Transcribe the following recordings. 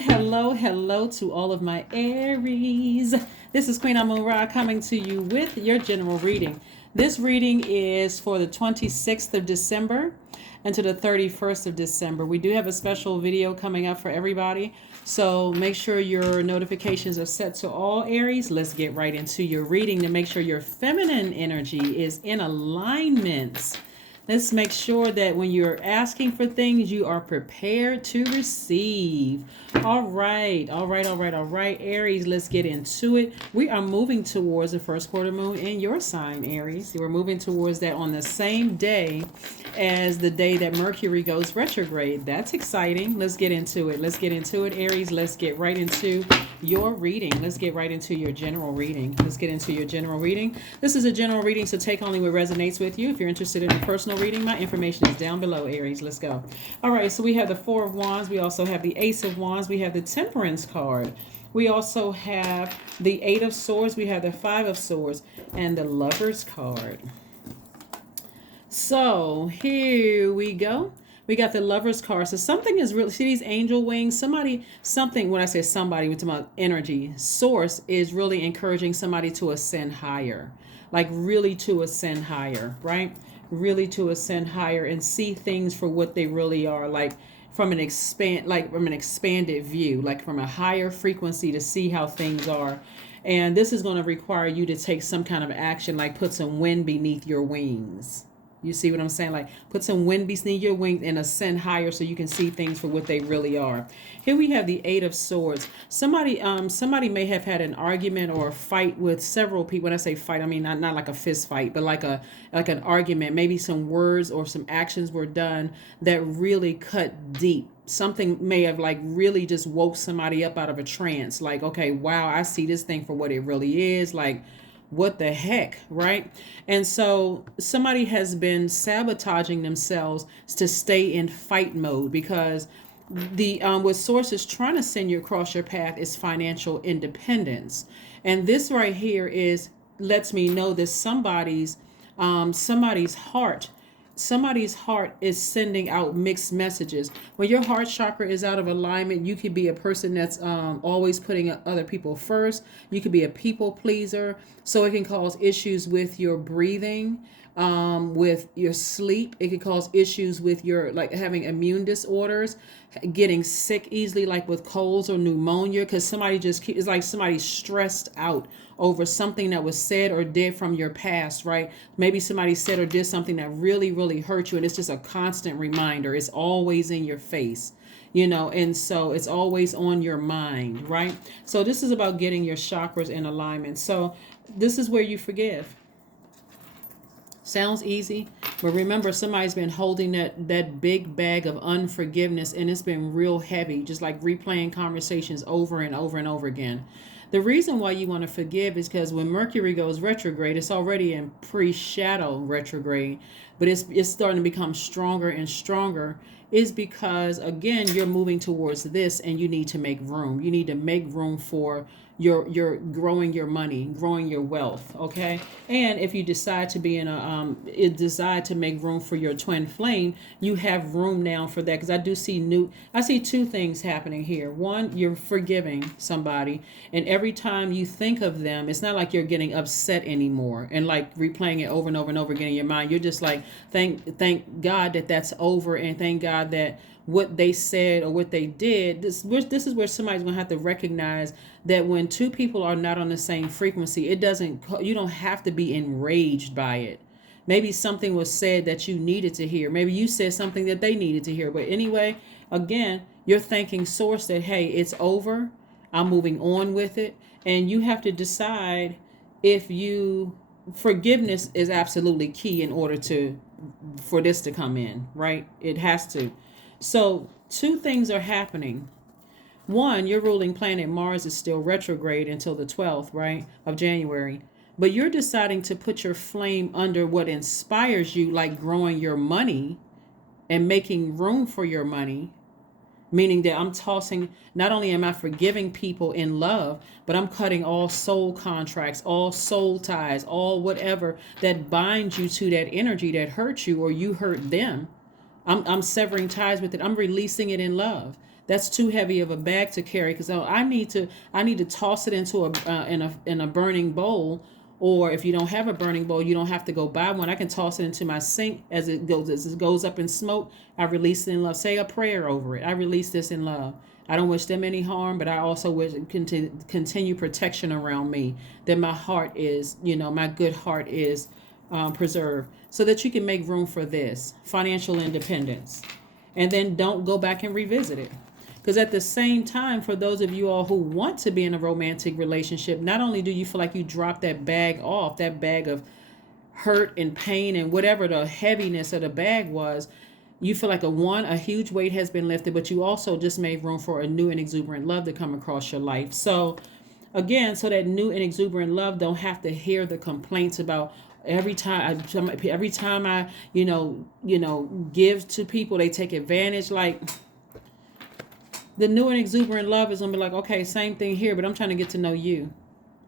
Hello to all of my Aries. This is Queen Amun Ra coming to you with your general reading. This reading is for the 26th of December and to the 31st of December. We do have a special video coming up for everybody, so make sure your notifications are set to all Aries. Let's get right into your reading to make sure your feminine energy is in alignment. Let's make sure that when you're asking for things, you are prepared to receive. All right, Aries, let's get into it. We are moving towards the first quarter moon in your sign, Aries. We're moving towards that on the same day as the day that Mercury goes retrograde. That's exciting. Let's get into it. Aries. Let's get right into your reading. Let's get right into your general reading. This is a general reading, so take only what resonates with you. If you're interested in a personal reading, my information is down below, Aries. Let's go. All right, so we have the Four of Wands. We also have the Ace of Wands. We have the Temperance card. We also have the Eight of Swords. We have the Five of Swords and the Lover's card. So here we go. We got the Lover's card. So something is really, see these angel wings? When I say somebody, we're talking about energy. Source is really encouraging somebody to ascend higher. Like really to ascend higher, right? Really to ascend higher and see things for what they really are. Like from an expanded view, like from a higher frequency to see how things are. And this is going to require you to take some kind of action, like put some wind beneath your wings. You see what I'm saying? Like put some wind beneath your wings and ascend higher so you can see things for what they really are. Here we have the Eight of Swords. Somebody may have had an argument or a fight with several people. When I say fight, I mean not like a fist fight, but like an argument. Maybe some words or some actions were done that really cut deep. Something may have like really just woke somebody up out of a trance. Like, okay, wow, I see this thing for what it really is. Like, what the heck, right? And so somebody has been sabotaging themselves to stay in fight mode because the what source is trying to send you across your path is financial independence. And this right here lets me know that somebody's heart is sending out mixed messages. When your heart chakra is out of alignment, you could be a person that's always putting other people first. You could be a people pleaser. So it can cause issues with your breathing, with your sleep. It could cause issues with your, like having immune disorders, getting sick easily, like with colds or pneumonia, because it's like somebody's stressed out over something that was said or did from your past, right? Maybe somebody said or did something that really, really hurt you, and it's just a constant reminder. It's always in your face, and so it's always on your mind, right? So this is about getting your chakras in alignment. So this is where you forgive. Sounds easy, but remember, somebody's been holding that big bag of unforgiveness, and it's been real heavy, just like replaying conversations over and over and over again. The reason why you want to forgive is because when Mercury goes retrograde, it's already in pre-shadow retrograde, but it's starting to become stronger and stronger, is because, again, you're moving towards this and you need to make room. You need to make room for your growing your money, growing your wealth, okay? And if you decide to be decide to make room for your twin flame, you have room now for that. Because I see two things happening here. One, you're forgiving somebody, and every time you think of them, it's not like you're getting upset anymore and like replaying it over and over and over again in your mind. You're just like, thank God that that's over, and thank God that what they said or what they did, this is where somebody's going to have to recognize that when two people are not on the same frequency, you don't have to be enraged by it. Maybe something was said that you needed to hear. Maybe you said something that they needed to hear. But anyway, again, you're thanking source that, hey, it's over. I'm moving on with it. And you have to decide forgiveness is absolutely key in order for this to come in, right? It has to. So two things are happening. One, your ruling planet Mars is still retrograde until the 12th, right, of January. But you're deciding to put your flame under what inspires you, like growing your money and making room for your money. Meaning that I'm tossing, not only am I forgiving people in love, but I'm cutting all soul contracts, all soul ties, all whatever that binds you to that energy that hurt you or you hurt them. I'm severing ties with it. I'm releasing it in love. That's too heavy of a bag to carry, because I need to toss it into a burning bowl. Or if you don't have a burning bowl, you don't have to go buy one. I can toss it into my sink as it goes up in smoke. I release it in love. Say a prayer over it. I release this in love. I don't wish them any harm, but I also wish continue protection around me. That my heart is, my good heart is preserved, so that you can make room for this financial independence, and then don't go back and revisit it. Because at the same time, for those of you all who want to be in a romantic relationship, not only do you feel like you drop that bag off, that bag of hurt and pain and whatever the heaviness of the bag was, you feel like a huge weight has been lifted, but you also just made room for a new and exuberant love to come across your life. So again, so that new and exuberant love don't have to hear the complaints about every time I give to people, they take advantage. Like, the new and exuberant love is gonna be like, okay, same thing here, but I'm trying to get to know you.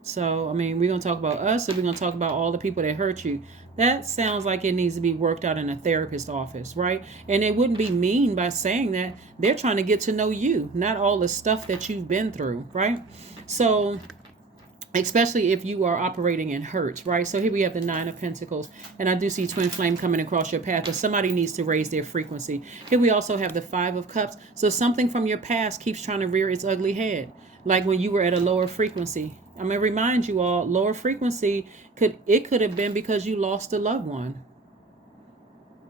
So, I mean, we're gonna talk about us, or we're gonna talk about all the people that hurt you. That sounds like it needs to be worked out in a therapist office, right? And it wouldn't be mean by saying that. They're trying to get to know you, not all the stuff that you've been through, right? So, especially if you are operating in hurt, right? So here we have the 9 of Pentacles, and I do see twin flame coming across your path, but somebody needs to raise their frequency. Here we also have the 5 of Cups. So something from your past keeps trying to rear its ugly head, like when you were at a lower frequency. I'm gonna remind you all, lower frequency could have been because you lost a loved one.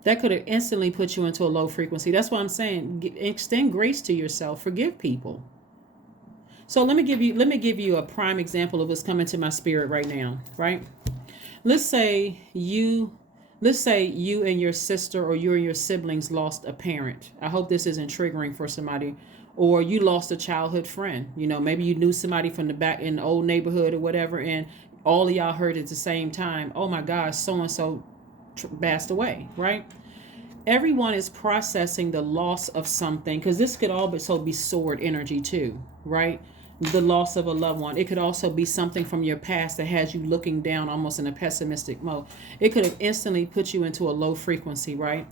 That could have instantly put you into a low frequency. That's why I'm saying, extend grace to yourself, forgive people. So let me give you a prime example of what's coming to my spirit right now, right? Let's say you and your sister or you and your siblings lost a parent. I hope this isn't triggering for somebody. Or you lost a childhood friend. Maybe you knew somebody from the back in the old neighborhood or whatever, and all of y'all heard at the same time, oh my gosh, so-and-so passed away, right? Everyone is processing the loss of something, because this could also be sword energy too, right? The loss of a loved one. It could also be something from your past that has you looking down almost in a pessimistic mode. It could have instantly put you into a low frequency, right?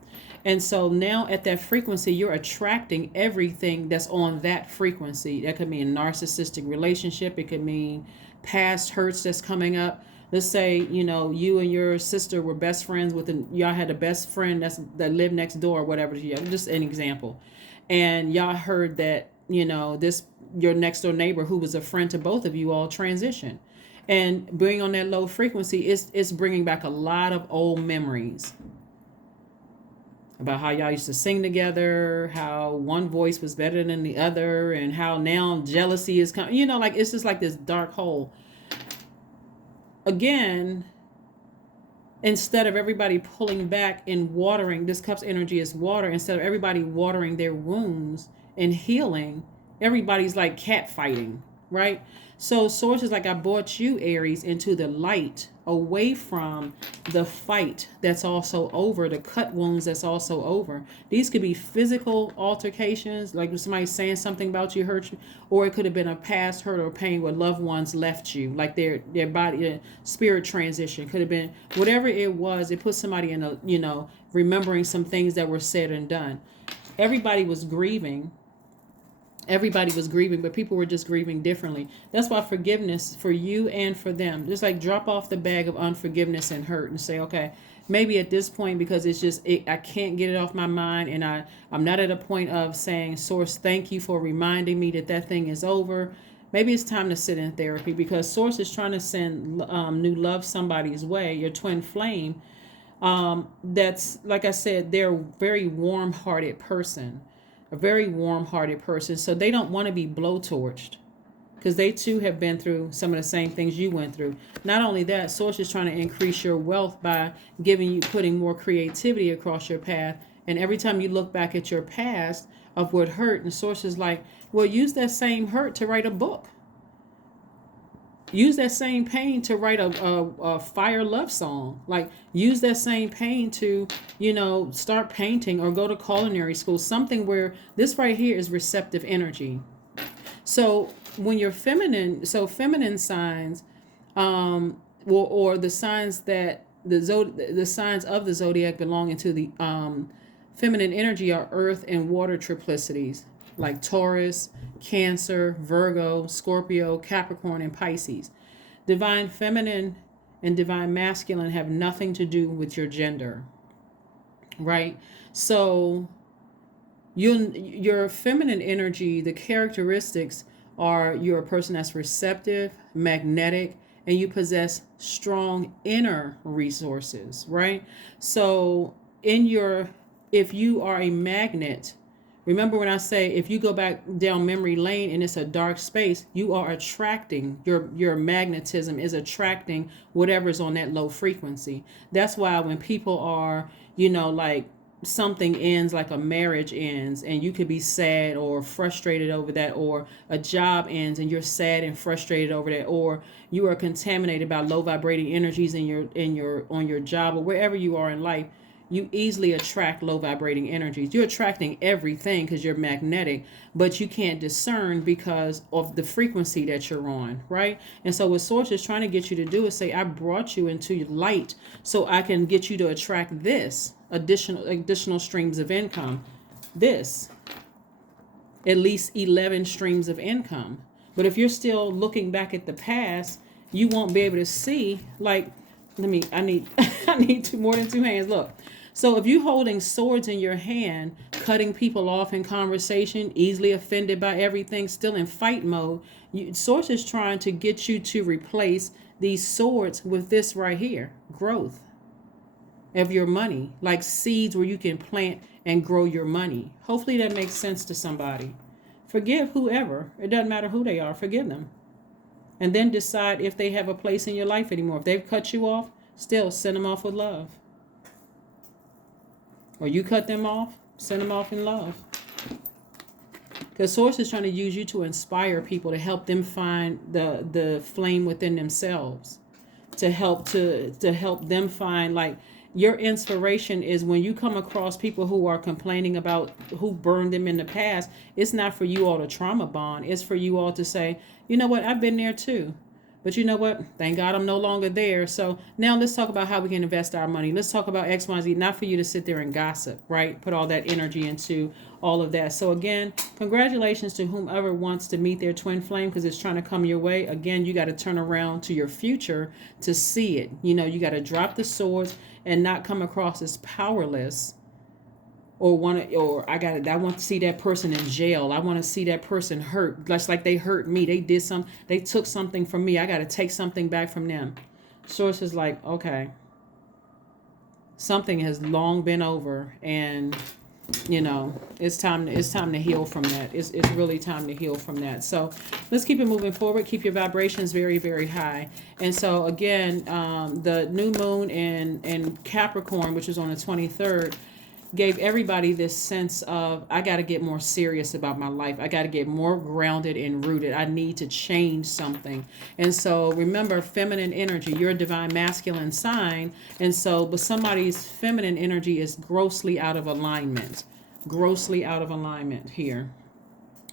And so now at that frequency, you're attracting everything that's on that frequency. That could mean a narcissistic relationship. It could mean past hurts that's coming up. Let's say, you and your sister were best friends y'all had a best friend that lived next door or whatever. Just an example. And y'all heard that, your next door neighbor, who was a friend to both of you all, transition. And being on that low frequency, it's bringing back a lot of old memories about how y'all used to sing together, how one voice was better than the other, and how now jealousy is coming. Like, it's just like this dark hole. Again, instead of everybody pulling back and watering, this cup's energy is water. Instead of everybody watering their wounds and healing, everybody's like cat fighting, right? So source is like, I brought you, Aries, into the light, away from the fight that's also over, the cut wounds that's also over. These could be physical altercations, like somebody saying something about you, hurt you, or it could have been a past hurt or pain where loved ones left you, like their body, their spirit transition. Could have been whatever it was. It put somebody in a, remembering some things that were said and done. Everybody was grieving, but people were just grieving differently. That's why forgiveness for you and for them, just like drop off the bag of unforgiveness and hurt and say, okay, maybe at this point, because I can't get it off my mind, and I'm not at a point of saying, Source, thank you for reminding me that thing is over. Maybe it's time to sit in therapy, because Source is trying to send new love somebody's way, your twin flame. That's, like I said, they're a very warm-hearted person. A very warm-hearted person. So they don't want to be blowtorched, because they too have been through some of the same things you went through. Not only that, Source is trying to increase your wealth by putting more creativity across your path. And every time you look back at your past of what hurt, and Source is like, well, use that same hurt to write a book. Use that same pain to write a fire love song. Like, use that same pain to, start painting or go to culinary school. Something where this right here is receptive energy. So when you're feminine, feminine signs, or the signs that the signs of the zodiac belonging to the feminine energy are earth and water triplicities. like Taurus, Cancer, Virgo, Scorpio, Capricorn, and Pisces. Divine feminine and divine masculine have nothing to do with your gender, right? So your feminine energy, the characteristics are you're a person that's receptive, magnetic, and you possess strong inner resources, right? So in your if you are a magnet, remember when I say if you go back down memory lane and it's a dark space, you are attracting your magnetism is attracting whatever's on that low frequency. That's why when people are, like something ends, like a marriage ends, and you could be sad or frustrated over that, or a job ends and you're sad and frustrated over that, or you are contaminated by low vibrating energies in your on your job or wherever you are in life. You easily attract low vibrating energies. You're attracting everything because you're magnetic, but you can't discern because of the frequency that you're on, right? And so what Source is trying to get you to do is say, I brought you into light so I can get you to attract this additional streams of income. This, at least 11 streams of income. But if you're still looking back at the past, you won't be able to see, like, I need I need more than two hands. Look. So if you're holding swords in your hand, cutting people off in conversation, easily offended by everything, still in fight mode, Source is trying to get you to replace these swords with this right here, growth of your money, like seeds where you can plant and grow your money. Hopefully that makes sense to somebody. Forgive whoever. It doesn't matter who they are. Forgive them. And then decide if they have a place in your life anymore. If they've cut you off, still send them off with love. Or you cut them off, send them off in love. Because Source is trying to use you to inspire people, to help them find the flame within themselves, to help them find, like, your inspiration is when you come across people who are complaining about who burned them in the past. It's not for you all to trauma bond. It's for you all to say, you know what, I've been there too. But you know what? Thank God I'm no longer there. So now let's talk about how we can invest our money. Let's talk about X, Y, Z. Not for you to sit there and gossip, right? Put all that energy into all of that. So again, congratulations to whomever wants to meet their twin flame, because it's trying to come your way. Again, you got to turn around to your future to see it. You got to drop the swords and not come across as powerless. I want to see that person in jail. I want to see that person hurt. Just like they hurt me. They took something from me. I got to take something back from them. Source is like, okay, something has long been over, and it's time to heal from that. It's really time to heal from that. So let's keep it moving forward. Keep your vibrations very, very high. And so again, the new moon in Capricorn, which is on the 23rd, gave everybody this sense of, I got to get more serious about my life. I got to get more grounded and rooted. I need to change something. And so remember, feminine energy, you're a divine masculine sign. And so, but somebody's feminine energy is grossly out of alignment here.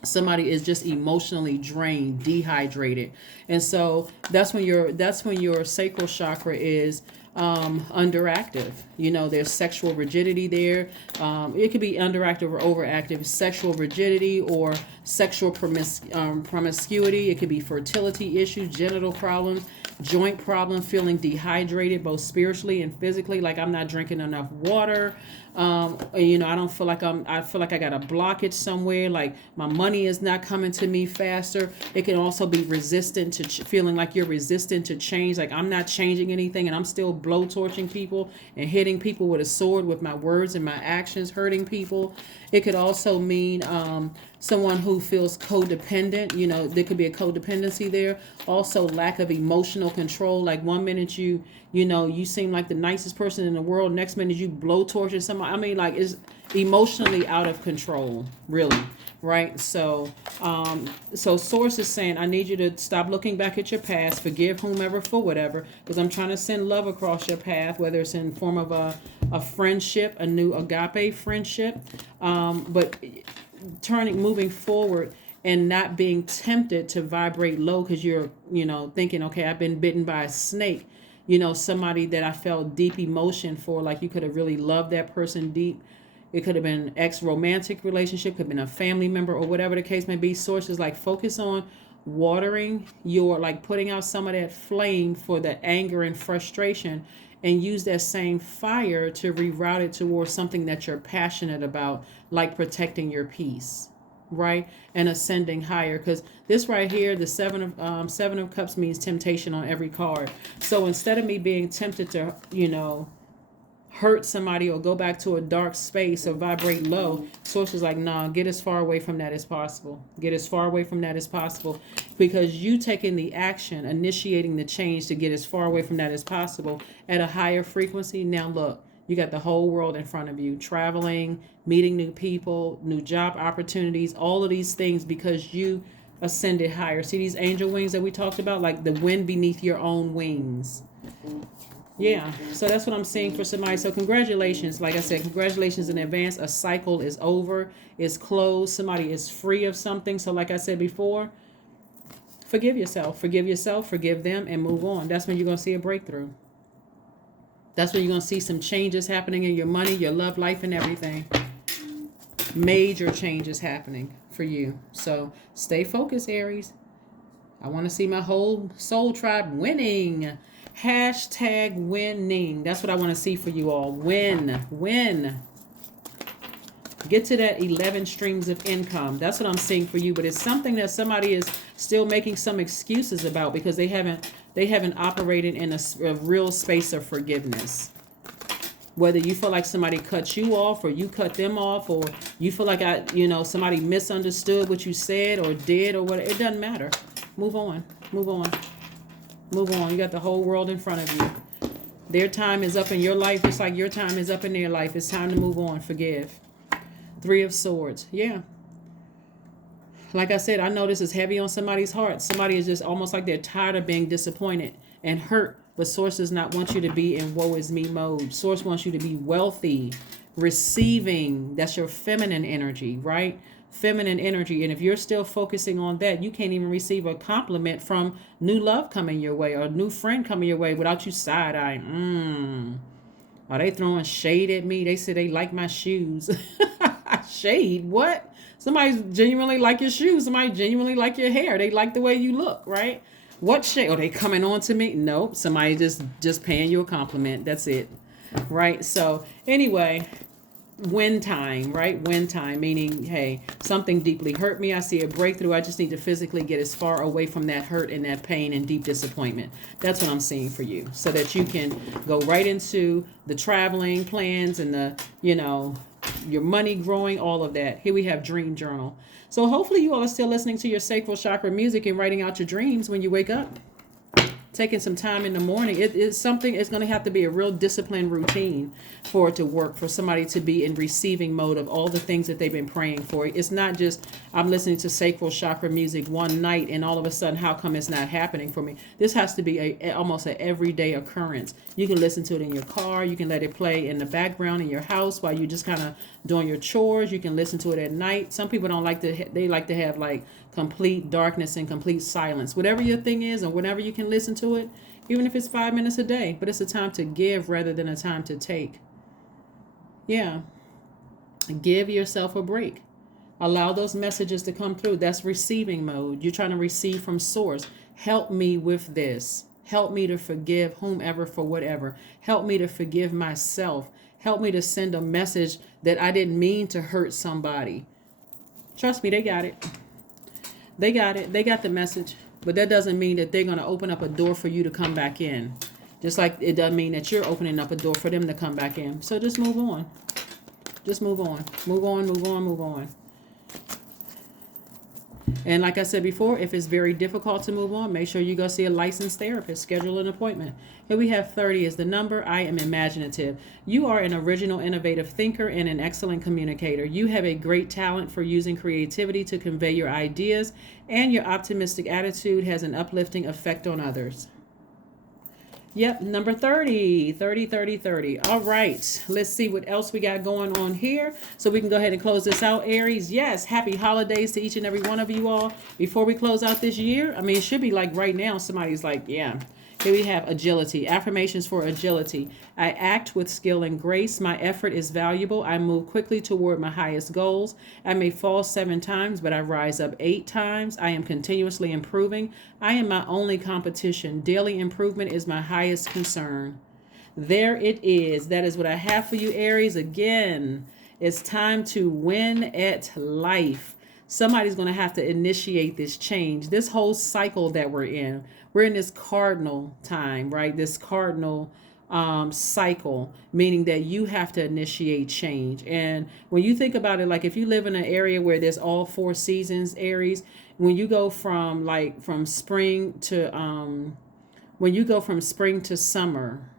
Somebody is just emotionally drained, dehydrated. And so that's when your sacral chakra is underactive. There's sexual rigidity there. It could be underactive or overactive. Sexual rigidity or sexual promiscuity. It could be fertility issues, genital problems, joint problems, feeling dehydrated both spiritually and physically, like I'm not drinking enough water. I feel like I got a blockage somewhere, like my money is not coming to me faster. It can also be resistant to feeling like you're resistant to change, like I'm not changing anything and I'm still blowtorching people and hitting people with a sword with my words and my actions, hurting people. It could also mean someone who feels codependent. There could be a codependency there. Also lack of emotional control, like one minute you seem like the nicest person in the world, next minute you blowtorch somebody. I mean, like, it's emotionally out of control, really, right? So Source is saying, I need you to stop looking back at your past, forgive whomever for whatever, because I'm trying to send love across your path, whether it's in form of a friendship, a new agape friendship, but moving forward and not being tempted to vibrate low because you're, thinking, okay, I've been bitten by a snake. Somebody that I felt deep emotion for, like you could have really loved that person deep. It could have been ex-romantic relationship, could have been a family member, or whatever the case may be. Source is like focus on watering your, like putting out some of that flame for the anger and frustration, and use that same fire to reroute it towards something that you're passionate about, like protecting your peace, right? And ascending higher, because this right here, the seven of cups means temptation on every card. So instead of me being tempted to, hurt somebody or go back to a dark space or vibrate low, source is like, nah, get as far away from that as possible. Get as far away from that as possible, because you taking the action, initiating the change to get as far away from that as possible at a higher frequency. Now look, you got the whole world in front of you, traveling, meeting new people, new job opportunities, all of these things, because you ascended higher. See these angel wings that we talked about, like the wind beneath your own wings. Yeah, so that's what I'm seeing for somebody. So congratulations. Like I said, congratulations in advance. A cycle is over, is closed. Somebody is free of something. So like I said before, forgive yourself, forgive them, and move on. That's when you're going to see a breakthrough. That's when you're going to see some changes happening in your money, your love life, and everything. Major changes happening for you. So stay focused, Aries. I want to see my whole soul tribe winning. Hashtag winning. That's what I want to see for you all. Win. Get to that 11 streams of income. That's what I'm seeing for you. But it's something that somebody is still making some excuses about, because they haven't operated in a real space of forgiveness. Whether you feel like somebody cut you off, or you cut them off, or you feel like somebody misunderstood what you said or did or whatever, it doesn't matter. Move on. You got the whole world in front of you. Their time is up in your life just like your time is up in their life. It's time to move on. Forgive. 3 of Swords. Yeah. Like I said, I know this is heavy on somebody's heart. Somebody is just almost like they're tired of being disappointed and hurt. But Source does not want you to be in woe is me mode. Source wants you to be wealthy, receiving. That's your feminine energy, right? Feminine energy. And if you're still focusing on that, you can't even receive a compliment from new love coming your way or a new friend coming your way without you side-eyeing. Are they throwing shade at me? They say they like my shoes. Shade? What? Somebody genuinely like your shoes. Somebody genuinely like your hair. They like the way you look, right? What shade? Are they coming on to me? Nope. Somebody just paying you a compliment. That's it. Right? So anyway, win time, right? Win time, meaning, hey, something deeply hurt me. I see a breakthrough. I just need to physically get as far away from that hurt and that pain and deep disappointment. That's what I'm seeing for you, so that you can go right into the traveling plans and the, your money growing, all of that. Here we have Dream Journal. So hopefully you all are still listening to your sacral chakra music and writing out your dreams when you wake up. Taking some time in the morning. It's something, it's going to have to be a real disciplined routine for it to work, for somebody to be in receiving mode of all the things that they've been praying for. It's not just, I'm listening to sacral chakra music one night and all of a sudden, how come it's not happening for me? This has to be almost an everyday occurrence. You can listen to it in your car. You can let it play in the background in your house while you're just kind of doing your chores. You can listen to it at night. Some people don't like to, they like to have like complete darkness and complete silence. Whatever your thing is, and whenever you can listen to it, even if it's 5 minutes a day, but it's a time to give rather than a time to take. Yeah. Give yourself a break. Allow those messages to come through. That's receiving mode. You're trying to receive from Source. Help me with this. Help me to forgive whomever for whatever. Help me to forgive myself. Help me to send a message that I didn't mean to hurt somebody. Trust me, they got it. They got it. They got the message. But that doesn't mean that they're going to open up a door for you to come back in. Just like it doesn't mean that you're opening up a door for them to come back in. So just move on. Just move on. Move on, move on, move on. And like I said before, if it's very difficult to move on, make sure you go see a licensed therapist. Schedule an appointment. Here we have 30 as the number. I am imaginative. You are an original, innovative thinker and an excellent communicator. You have a great talent for using creativity to convey your ideas, and your optimistic attitude has an uplifting effect on others. Yep, number 30, 30, 30, 30. All right, let's see what else we got going on here so we can go ahead and close this out, Aries. Yes, happy holidays to each and every one of you all. Before we close out this year, I mean, it should be like right now, somebody's like, yeah, Here we have agility. Affirmations for agility. I act with skill and grace. My effort is valuable. I move quickly toward my highest goals. I may fall 7 times, but I rise up 8 times. I am continuously improving. I am my only competition. Daily improvement is my highest concern. There it is. That is what I have for you, Aries. Again, it's time to win at life. Somebody's going to have to initiate this change. This whole cycle that we're in this cardinal time, right? This cardinal cycle, meaning that you have to initiate change. And when you think about it, like if you live in an area where there's all 4 seasons, Aries, when you go from spring to summer,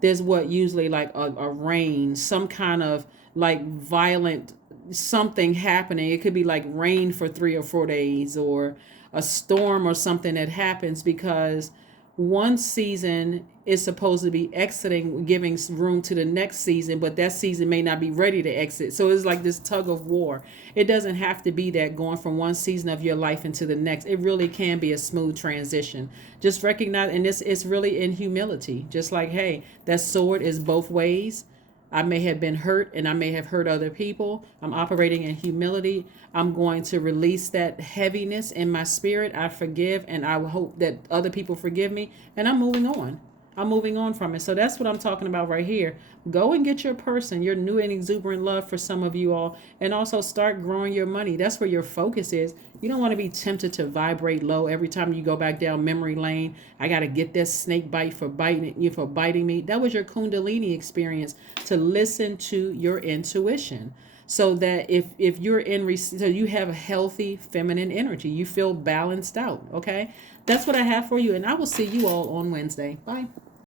there's what usually like a rain, some kind of like violent something happening. It could be like rain for 3 or 4 days, or a storm or something that happens, because one season is supposed to be exiting, giving room to the next season, but that season may not be ready to exit. So it's like this tug of war. It doesn't have to be that, going from one season of your life into the next. It really can be a smooth transition. Just recognize, and this is really in humility. Just like, hey, that sword is both ways. I may have been hurt and I may have hurt other people. I'm operating in humility. I'm going to release that heaviness in my spirit. I forgive, and I hope that other people forgive me. And I'm moving on. I'm moving on from it. So that's what I'm talking about right here. Go and get your person, your new and exuberant love for some of you all. And also start growing your money. That's where your focus is. You don't want to be tempted to vibrate low every time you go back down memory lane. I got to get this snake bite for biting me. That was your Kundalini experience, to listen to your intuition. So that if you're so you have a healthy feminine energy, you feel balanced out. Okay. That's what I have for you. And I will see you all on Wednesday. Bye.